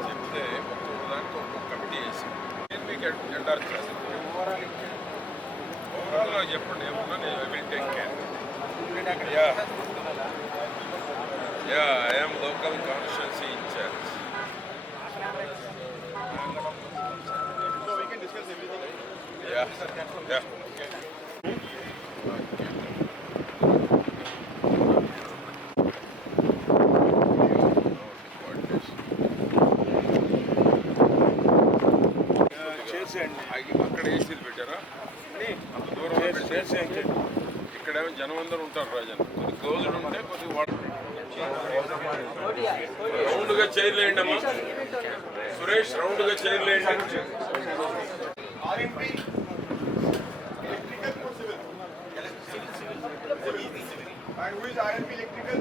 చెప్తే ఒక్కొక్క దానికి ఒక్కొక్క కమిటీ వేసి మీకు ఎండార్ చేస్తాను. ఓవరాల్ నాకు చెప్పండి ఏమన్నా, నేను I will take care. I am local constituency in charge. So we can discuss everything. Yeah. అక్కడ ఏసీలు పెట్టారా? అంత దూరం ఇక్కడేమో జనం అందరూ ఉంటారు. రాజన్ కొద్ది క్లోజ్డ్ ఉంటే కొద్దిగా వాటర్ రౌండ్గా చైర్లు వేయండి అమ్మా. సురేష్ రౌండ్గా చైర్లు వేయండి. And who is RMP electrical?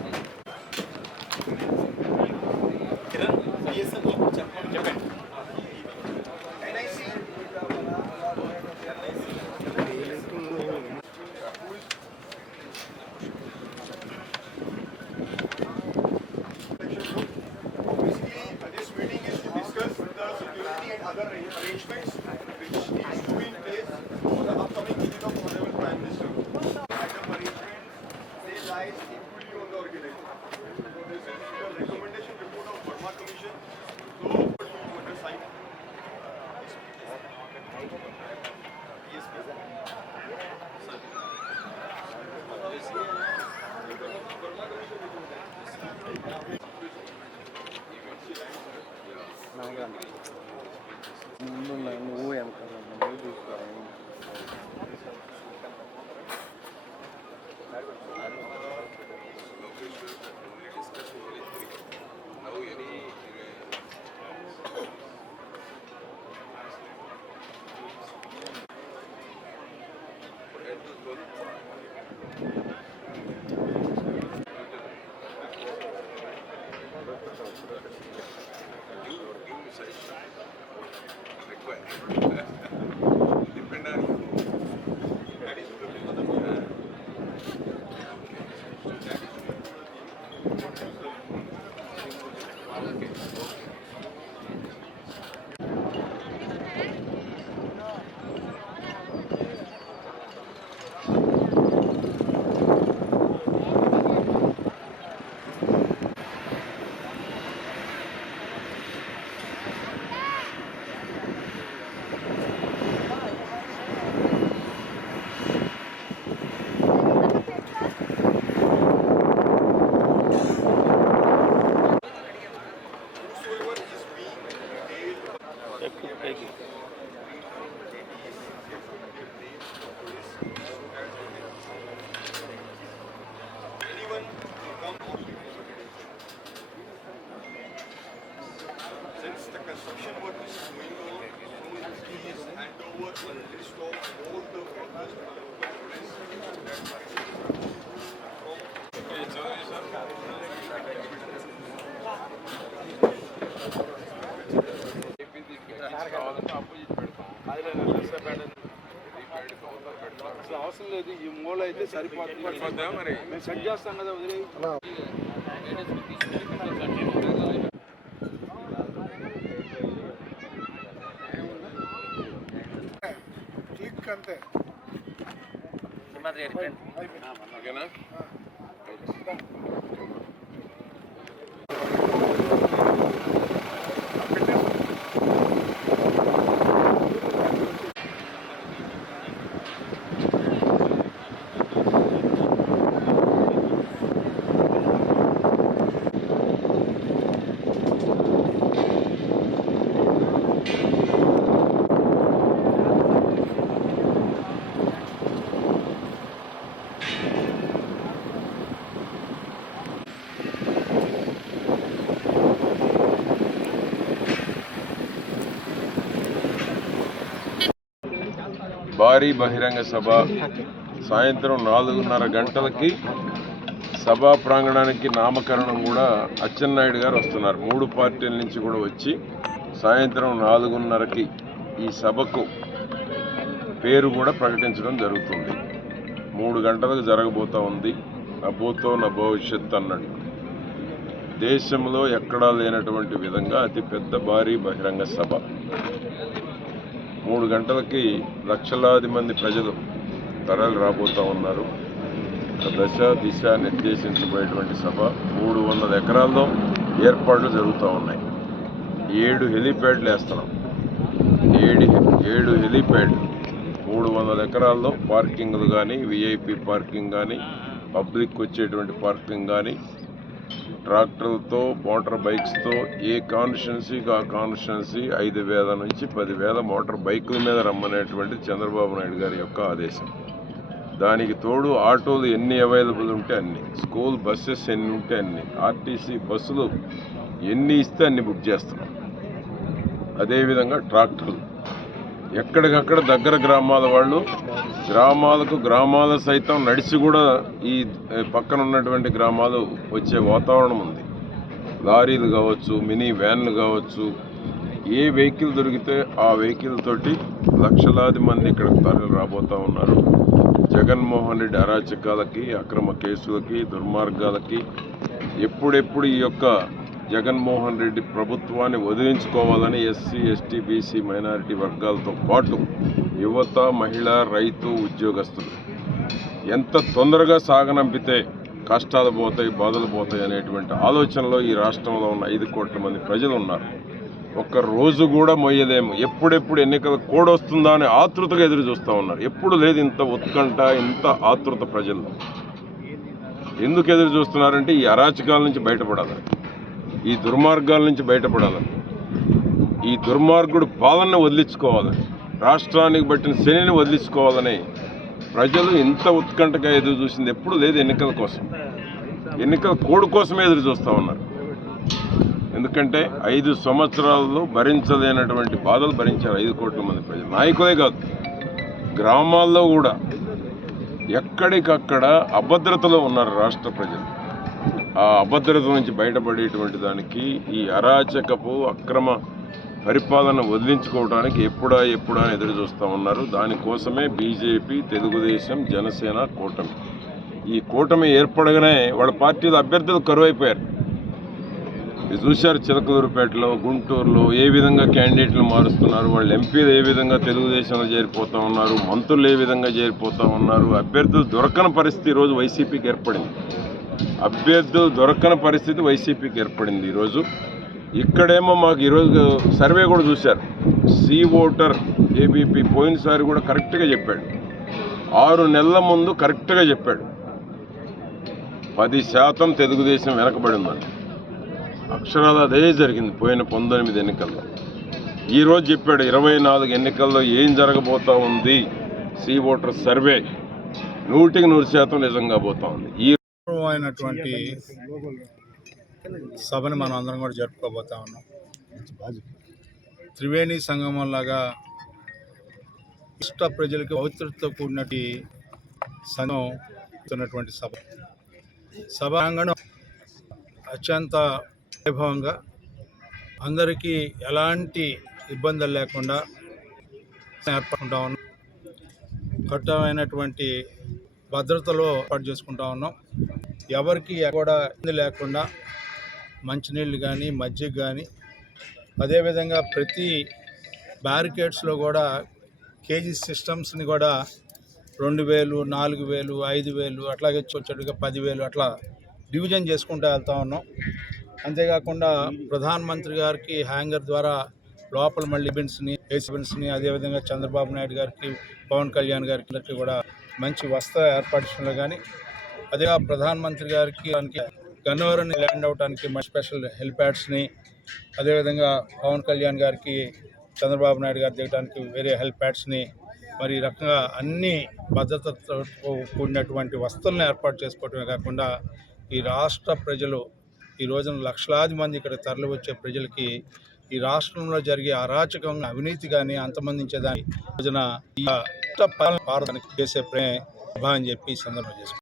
Other arrangements which needs to be in place for the upcoming visit of Honorable Prime Minister. Item arrangement, they lies equally on the organization. So this is the recommendation report of Burma Commission. So on the site. Yes, please. నువ్వు వెనకాల చూసుకోవాలి. Depend on you. That is since the construction work is going on, please hand over a list of all the workers to the local police. అసలు అవసరం లేదు. ఈ మూల అయితే సరిపోతుంది. మరి మేము సెట్ చేస్తాం కదా. వదిలే క్లిక్ అంతే. ఓకేనా? భారీ బహిరంగ సభ సాయంత్రం 4:30 గంటలకి సభా ప్రాంగణానికి నామకరణం కూడా అచ్చెన్నాయుడు గారు వస్తున్నారు. 3 పార్టీల నుంచి కూడా వచ్చి సాయంత్రం 4:30కి ఈ సభకు పేరు కూడా ప్రకటించడం జరుగుతుంది. 3 గంటలకు జరగబోతూ ఉంది. అబోతో నా భవిష్యత్ అన్నట్టు దేశంలో ఎక్కడా లేనటువంటి విధంగా అతిపెద్ద భారీ బహిరంగ సభ. 3 గంటలకి లక్షలాది మంది ప్రజలు తరలి రాబోతూ ఉన్నారు. దశ దిశ నిర్దేశించబోయేటువంటి సభ 300 ఎకరాల్లో ఏర్పాట్లు జరుగుతూ ఉన్నాయి. 7 హెలీప్యాడ్లు వేస్తున్నాం. 7 హెలీప్యాడ్లు 300 ఎకరాల్లో పార్కింగ్లు కానీ, విఐపి పార్కింగ్ కానీ, పబ్లిక్ వచ్చేటువంటి పార్కింగ్ కానీ, ట్రాక్టర్లతో మోటార్ బైక్స్తో ఏ కాన్స్టిట్యున్సీకి ఆ కాన్స్టిట్యున్సీ 5,000 నుంచి 10,000 మోటార్ బైకుల మీద రమ్మనేటువంటి చంద్రబాబు నాయుడు గారి యొక్క ఆదేశం. దానికి తోడు ఆటోలు ఎన్ని అవైలబుల్ ఉంటే అన్ని, స్కూల్ బస్సెస్ ఎన్ని ఉంటే అన్ని, ఆర్టీసీ బస్సులు ఎన్ని ఇస్తే అన్ని బుక్ చేస్తున్నాం. అదేవిధంగా ట్రాక్టర్లు ఎక్కడికక్కడ దగ్గర గ్రామాల వాళ్ళు గ్రామాలు సైతం నడిచి కూడా ఈ పక్కన ఉన్నటువంటి గ్రామాలు వచ్చే వాతావరణం ఉంది. లారీలు కావచ్చు, మినీ వ్యాన్లు కావచ్చు, ఏ వెహికల్ దొరికితే ఆ వెహికల్ తోటి లక్షలాది మంది ఇక్కడికి తరలి రాబోతూ ఉన్నారు. జగన్మోహన్ రెడ్డి అరాచకాలకి, అక్రమ కేసులకి, దుర్మార్గాలకి ఎప్పుడెప్పుడు ఈ యొక్క జగన్మోహన్ రెడ్డి ప్రభుత్వాన్ని వదిలించుకోవాలని ఎస్సీ, ఎస్టీ, బీసీ, మైనారిటీ వర్గాలతో పాటు యువత, మహిళ, రైతు, ఉద్యోగస్తులు ఎంత తొందరగా సాగనంపితే కష్టాలు పోతాయి, బాధలు పోతాయి అనేటువంటి ఆలోచనలో ఈ రాష్ట్రంలో ఉన్న 5 కోట్ల మంది ప్రజలు ఉన్నారు. ఒక్క రోజు కూడా మొయ్యలేము. ఎప్పుడెప్పుడు ఎన్నికల కోడ్ వస్తుందా అని ఆతృతగా ఎదురు చూస్తూ ఉన్నారు. ఎప్పుడు లేదు ఇంత ఉత్కంఠ, ఇంత ఆతృత ప్రజలు. ఎందుకు ఎదురు చూస్తున్నారంటే ఈ అరాచకాల నుంచి బయటపడాలని, ఈ దుర్మార్గాల నుంచి బయటపడాలని, ఈ దుర్మార్గుడు పాలనను వదిలించుకోవాలని, రాష్ట్రానికి బట్టిన శనిని వదిలించుకోవాలని ప్రజలు ఇంత ఉత్కంఠగా ఎదురు చూసింది ఎప్పుడు లేదు. ఎన్నికల కోసం, ఎన్నికల కోడ్ కోసమే ఎదురు చూస్తూ ఉన్నారు. ఎందుకంటే 5 సంవత్సరాల్లో భరించలేనటువంటి బాధలు భరించారు 5 కోట్ల మంది ప్రజలు. నాయకులే కాదు, గ్రామాల్లో కూడా ఎక్కడికక్కడ అభద్రతలో ఉన్నారు రాష్ట్ర ప్రజలు. ఆ అభద్రత నుంచి బయటపడేటువంటి దానికి, ఈ అరాచకపు అక్రమ పరిపాలన వదిలించుకోవడానికి ఎప్పుడా అని ఎదురు చూస్తూ ఉన్నారు. దానికోసమే బీజేపీ, తెలుగుదేశం, జనసేన కూటమి. ఈ కూటమి ఏర్పడగానే వాళ్ళ పార్టీల అభ్యర్థులు కరువైపోయారు. ఇది చూశారు చిలకలూరుపేటలో, గుంటూరులో ఏ విధంగా క్యాండిడేట్లు మారుస్తున్నారు. వాళ్ళు ఎంపీలు ఏ విధంగా తెలుగుదేశంలో చేరిపోతూ ఉన్నారు, మంత్రులు ఏ విధంగా చేరిపోతూ ఉన్నారు. అభ్యర్థులు దొరకని పరిస్థితి ఈరోజు వైసీపీకి ఏర్పడింది. అభ్యర్థులు దొరకని పరిస్థితి వైసీపీకి ఏర్పడింది ఈరోజు. ఇక్కడేమో మాకు ఈరోజు సర్వే కూడా చూశారు. సి ఓటర్ ఏబీపీ పోయినసారి కూడా కరెక్ట్గా చెప్పాడు. 6 నెలల ముందు కరెక్ట్గా చెప్పాడు 10% తెలుగుదేశం వెనకబడి ఉందని. అక్షరాలు అదే జరిగింది పోయిన 19 ఎన్నికల్లో. ఈరోజు చెప్పాడు 24 ఎన్నికల్లో ఏం జరగబోతూ ఉంది. సి ఓటర్ సర్వే 100% నిజంగా పోతా ఉంది. ఈ అయినటువంటి సభని మనం అందరం కూడా జరుపుకోబోతా ఉన్నాం. త్రివేణి సంగమం లాగా రాష్ట్ర ప్రజలకి పవిత్రతతో కూడినటువంటి సంఘం సభాంగణం అత్యంత వైభవంగా అందరికీ ఎలాంటి ఇబ్బందులు లేకుండా ఏర్పడుకుంటా ఉన్నాం. కట్టమైనటువంటి భద్రతలో ఏర్పాటు చేసుకుంటా ఉన్నాం. ఎవరికి కూడా ఇబ్బంది లేకుండా మంచినీళ్ళు కానీ, మజ్జిగ కానీ, అదేవిధంగా ప్రతి బ్యారికేడ్స్లో కూడా కేజీ సిస్టమ్స్ని కూడా 2,000, 4,000, 5,000 అట్లాగే వచ్చేట్టుగా 10,000 అట్లా డివిజన్ చేసుకుంటూ వెళ్తూ ఉన్నాం. అంతేకాకుండా ప్రధానమంత్రి గారికి హ్యాంగర్ ద్వారా లోపల మళ్ళీ బిన్స్ని అదేవిధంగా చంద్రబాబు నాయుడు గారికి, పవన్ కళ్యాణ్ గారికి కూడా మంచి వస్త్ర ఏర్పాటులో కానీ, అదే ప్రధానమంత్రి గారికి గన్నవరం ల్యాండ్ అవడానికి స్పెషల్ హెలిప్యాడ్స్ని, అదేవిధంగా పవన్ కళ్యాణ్ గారికి, చంద్రబాబు నాయుడు గారు దిగడానికి వేరే హెలిప్యాడ్స్ని, మరి ఈ రకంగా అన్ని భద్రతతో కూడినటువంటి వస్తువులను ఏర్పాటు చేసుకోవటమే కాకుండా ఈ రాష్ట్ర ప్రజలు ఈ రోజున లక్షలాది మంది ఇక్కడ తరలి వచ్చే ప్రజలకి ఈ రాష్ట్రంలో జరిగే అరాచకం, అవినీతి కానీ అంతమందించేదాన్ని రోజున చేసే అని చెప్పి ఈ సందర్భం చేసుకుంటాం.